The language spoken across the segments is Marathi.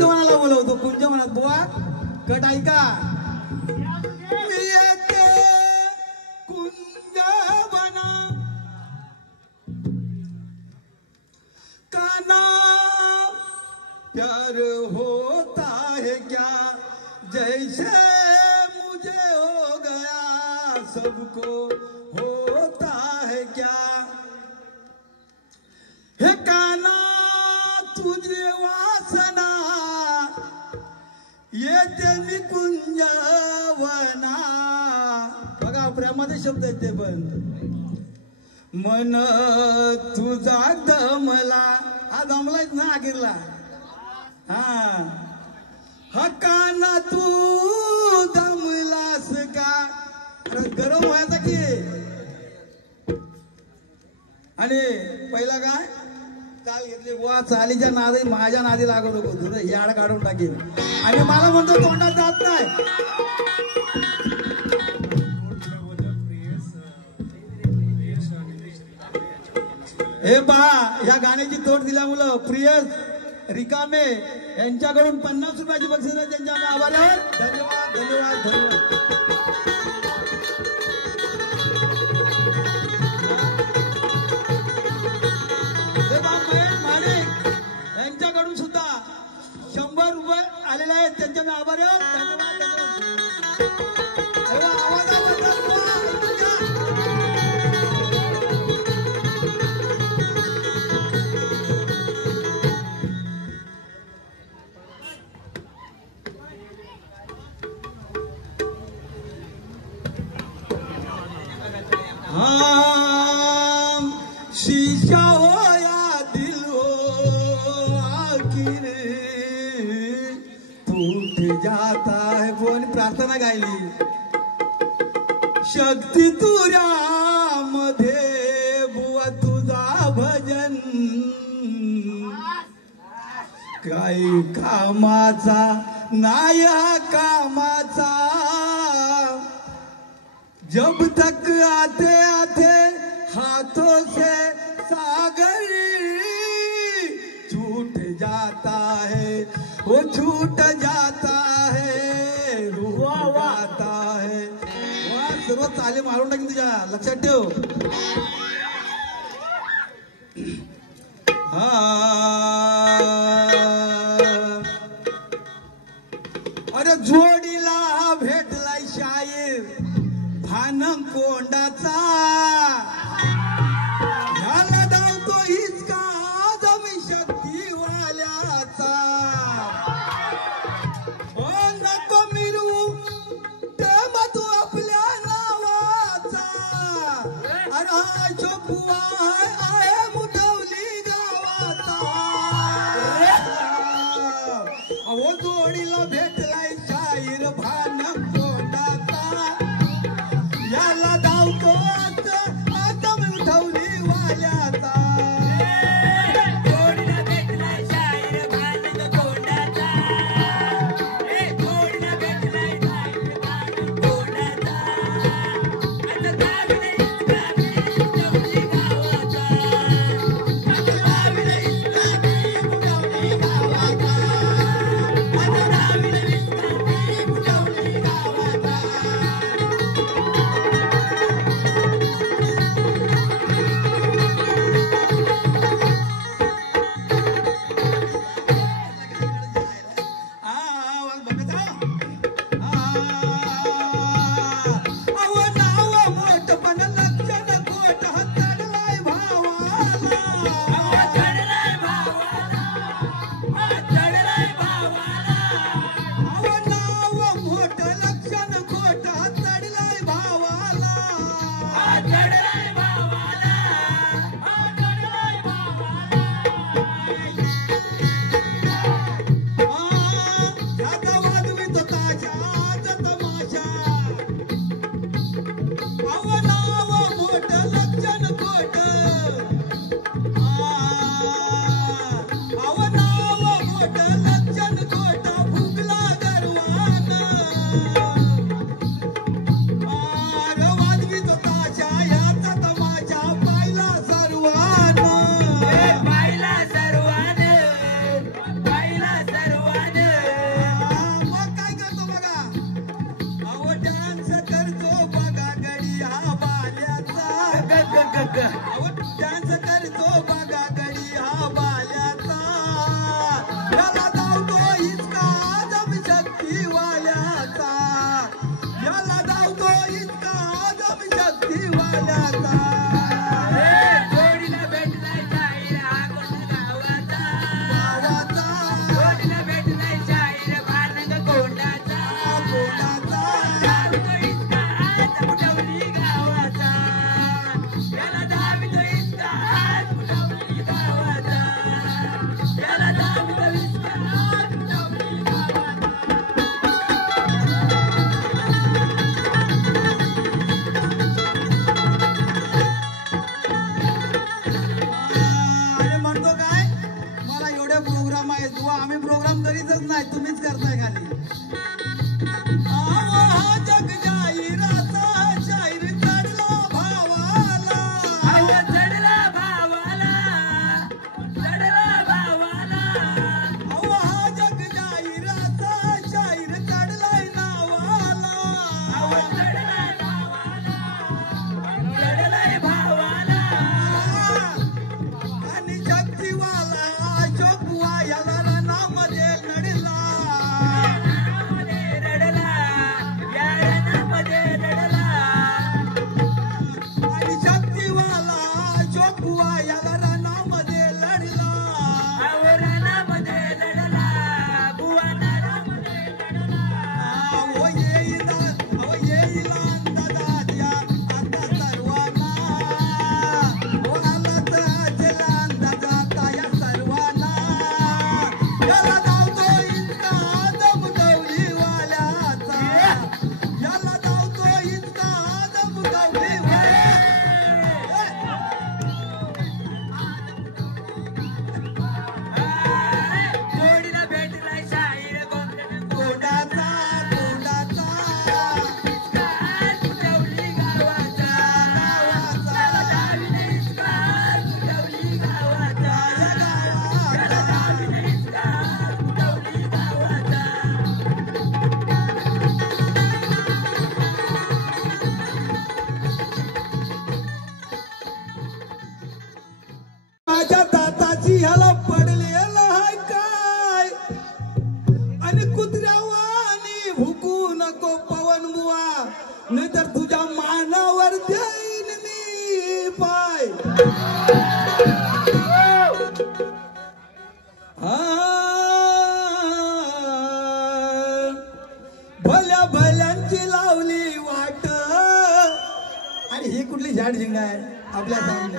कुंजवनाला बोलवतो. कुंजवनात बुवा कट ऐका. येते कुंजवना काना प्यार होता है क्या जैसे मुझे हो गया सबको होता है क्या. हे काना तुझी वासना येते मी कुंजवना. बघा प्रेमाचे शब्द आहेत ते पण. मन तुझा दमला. हा दमलाच ना अखेरला. हा काना तू दमलास का. गरम व्हायचा की. आणि पहिला काय चाल घेतली बुवा. चालीच्या नादी माझ्या नादी लागत नको तुझं याड काढून टाकेल. आणि मला म्हणतो तोंडात जात नाही. हे पहा या गाण्याची तोड दिल्यामुळं प्रियस रिकामे यांच्याकडून 50 रुपयाची बक्षीस आहे. त्यांच्या आम्ही आभारी आहोत. धन्यवाद धन्यवाद धन्यवाद. यांच्याकडून सुद्धा 100 रुपये आलेले आहेत. त्यांच्या मी आभारी आहोत. धन्यवाद धन्यवाद. शीशा हो या दिल हो आखिर टूट जाता है. कोण प्रार्थना गायली. शक्ती तुझ्या मध्ये बुवा तुझा भजन काही कामाचा नाही कामाचा. जब तक आते आते हाथों से सागर छूट जाता है वो छूट जाता है रूह जाता है. वा सर्व चाले मारून टाकीन तुझ्या लक्षात ठेव. अरे जोडीला भेटलाय शाहीर भानम कोंडाचा. ह्याला धावतो हिचका जमी शक्तीवाल्याचा. नको मिरू प्रेम तू आपल्या नावाचा. अरे हा शोभुआ आहे मुठवली गावाचा. अहो जोडीला भेटलाय शाहीर भानम कोंडाचा. याला धावतो आता मी उठवली वाल्याचा. जोडीला भेटलाय शाहीर भानम कोंडाचा. जोडीला भेटलाय शाहीर भानम कोंडाचा. आता दाविले इस्लामी उठवली गावाचा. आता दाविले इस्लामी उठवली गावाचा. आता दाविले इस्लामी उठवली गावाचा. सर्वान नको पवन बुवा, नाहीतर तुझ्या मानावर देईन मी पाय. भल्या भल्यांची लावली वाट. आणि ही कुठली झाड झिंगा आहे आपल्या सामने.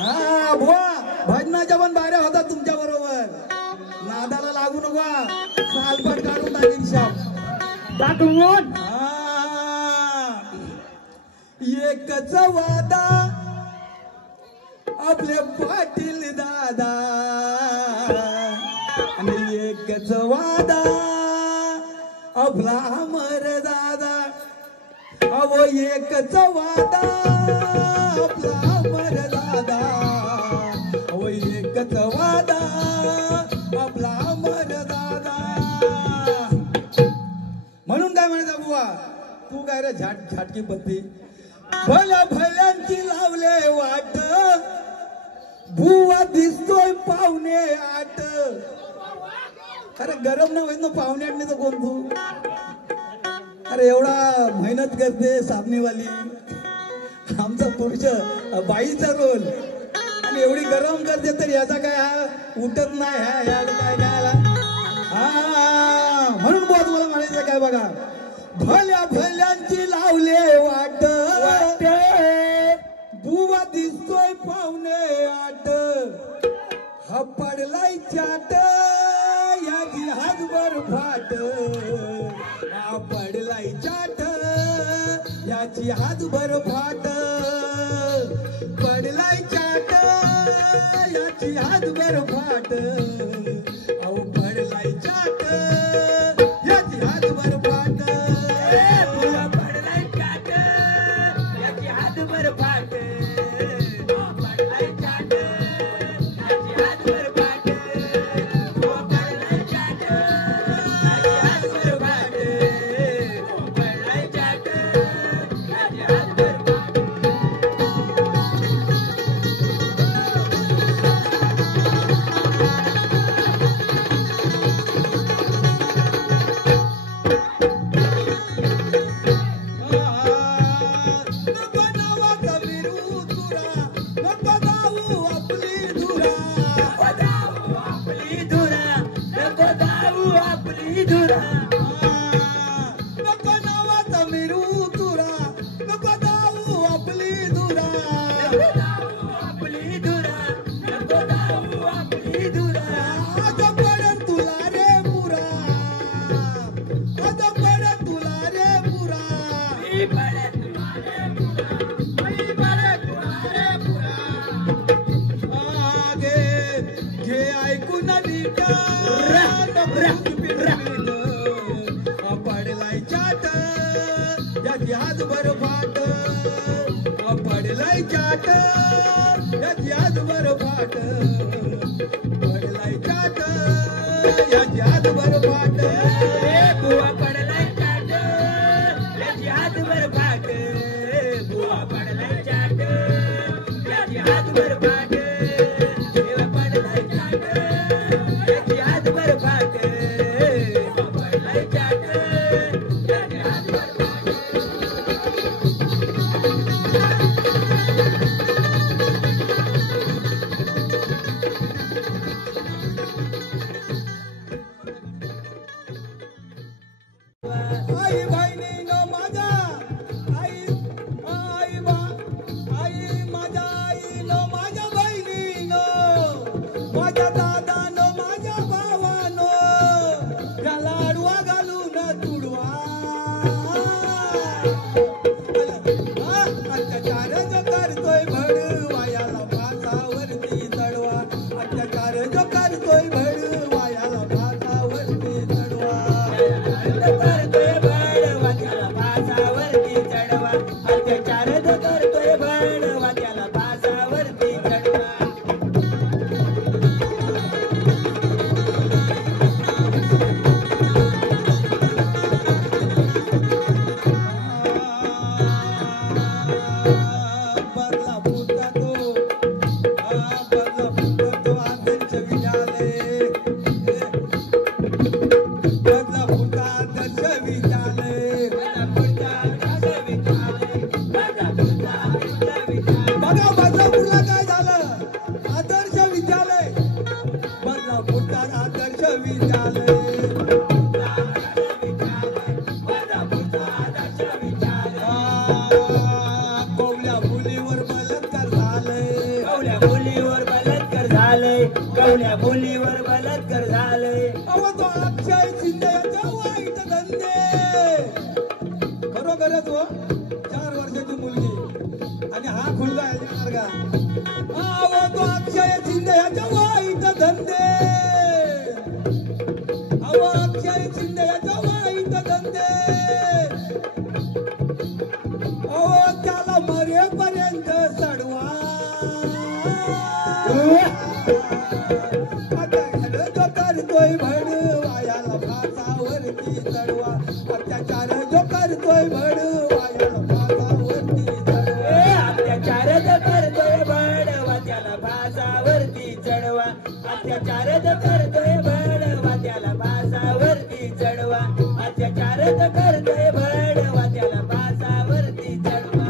हा बुवा, भजनाच्या पण बाऱ्या होता तुमच्या बरोबर. नादाला लागू नका, सालपट काढून टाकीन शाप. एकच वादा आपले पाटील दादा, आणि एकच वादा आपला अमर दादा. अहो एकच वादा आपला अमर दादा, अहो एकच वादा आपला अमर दादा. म्हणून काय म्हणायचं बुवा, तू काय रे झाटकी पत्ती. भल्या भल्यांची लावले वाट, बुवा दिसतोय पाहुणे आठ. अरे गरम ना होईल ना पाहुणे आठने तर कोण तू. अरे एवढा मेहनत करते साबणीवाली, आमचा पुरुष बाईचा रोल, आणि एवढी गरम करते तर याचा काय हा उठत नाही. ह्या काय काय म्हणून बुवा तुम्हाला म्हणायचं काय बघा, भल्या भल्यांची लावले वाट, बुवा दिसतोय पाहुणे आठ. हा पडलाय चाट, याची हातभर फाट. हा पडलाय चाट, याची हातभर फाट. पडलाय चाट, याची हातभर फाट. अहो पडलाय चाट, याची हातभर फाट. पडलाय चाट, याची हातभर फाट. पडलाय चाट, याची हातभर फाट. पडलाय चाट, याची हातभर फाट. पडलाय चाट, याची हातभर फाट. पडलाय चाट, याची हातभर फाट. पडलाय चाट, याची हातभर फाट. पडलाय चाट, याची हातभर फाट. बुवा पडलाय चाट, याची हातभर फाट. बुवा पडलाय चाट, याची हातभर फाट. पडलाय चाट, याची हातभर फाट. पडलाय चाट, याची हातभर फाट. आई बहिणीनो माझा, आई माझ्या आईनो, माझ्या बहिणीनो, माझ्या दादानो, माझ्या भावानो, या लाडवा घालून तुडवा. अत्याचार जो करतोय भड, वायाला फासावरती चढवा. अत्याचार जो करतोय भड, वायाला फासावरती चढवा. करतोय बळ वाट्याला फासावरती चढवा. अत्याचार जो करतोय बळ वाट्याला फासावरती चढवा. बदला फुटता तो, बदला फुटतो तो आदर्श विद्यालय. बदला फुटा आदर्श विद्यालय. पाहुण्या मुलीवर बलात्कार झालंय. अहो तो अक्षय शिंदे याच्या वाईट धंदे. खरोखरच हो 4 वर्षाची मुलगी आणि हा खुलगा आहे का? अहो तो अक्षय शिंदे याच्या वाईट धंदे. अहो अक्षय शिंदे याच्या वाईट धंदे. अहो त्याला मरेपर्यंत सडवा. जो करतोय भड वायाला फासावरती चढवा. अत्याचार जो करतोय भड वायाला फासावरती चढवा. अत्याचार करतोय बडवा त्याला फासावरती चढवा. अत्याचार करतोय बडवा त्याला फासावरती चढवा. अत्याचार करतोय बडवा त्याला फासावरती चढवा.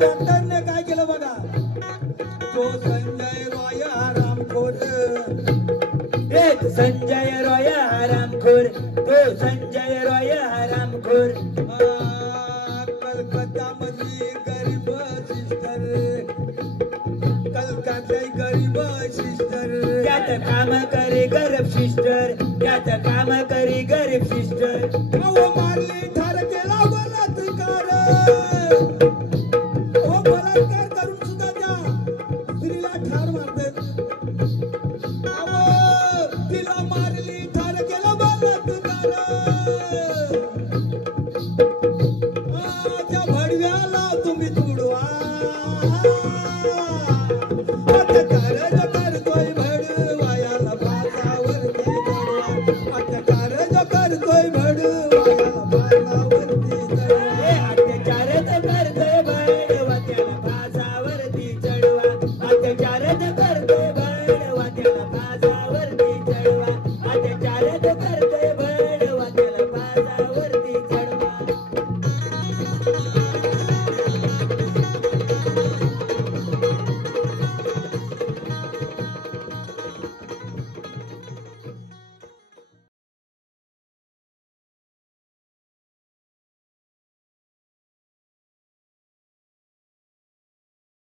डॉक्टरने काय केलं बघा. तो संजय रॉय हरामखोर. संजय रॉय हरामखोर. तो संजय रॉय हरामखोर. कलकत्ता मधली गरीब सिस्टर. कलकत्ता गरीब सिस्टर. त्यात काम करे गरीब सिस्टर. त्यात काम करे गरीब सिस्टर. अहो मारली ठार केला बलात्कार. अहो बलात्कार करून सुद्धा त्या स्त्रीला ठार मारतात.